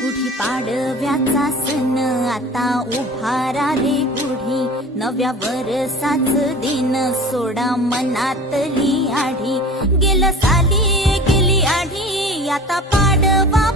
गुढी पाडव्याचा सण आता उभारा रे गुढी, नव्या वर्षाच दिन सोडा मनातली आढी, गेलं साली गेली आढी आता पाडवा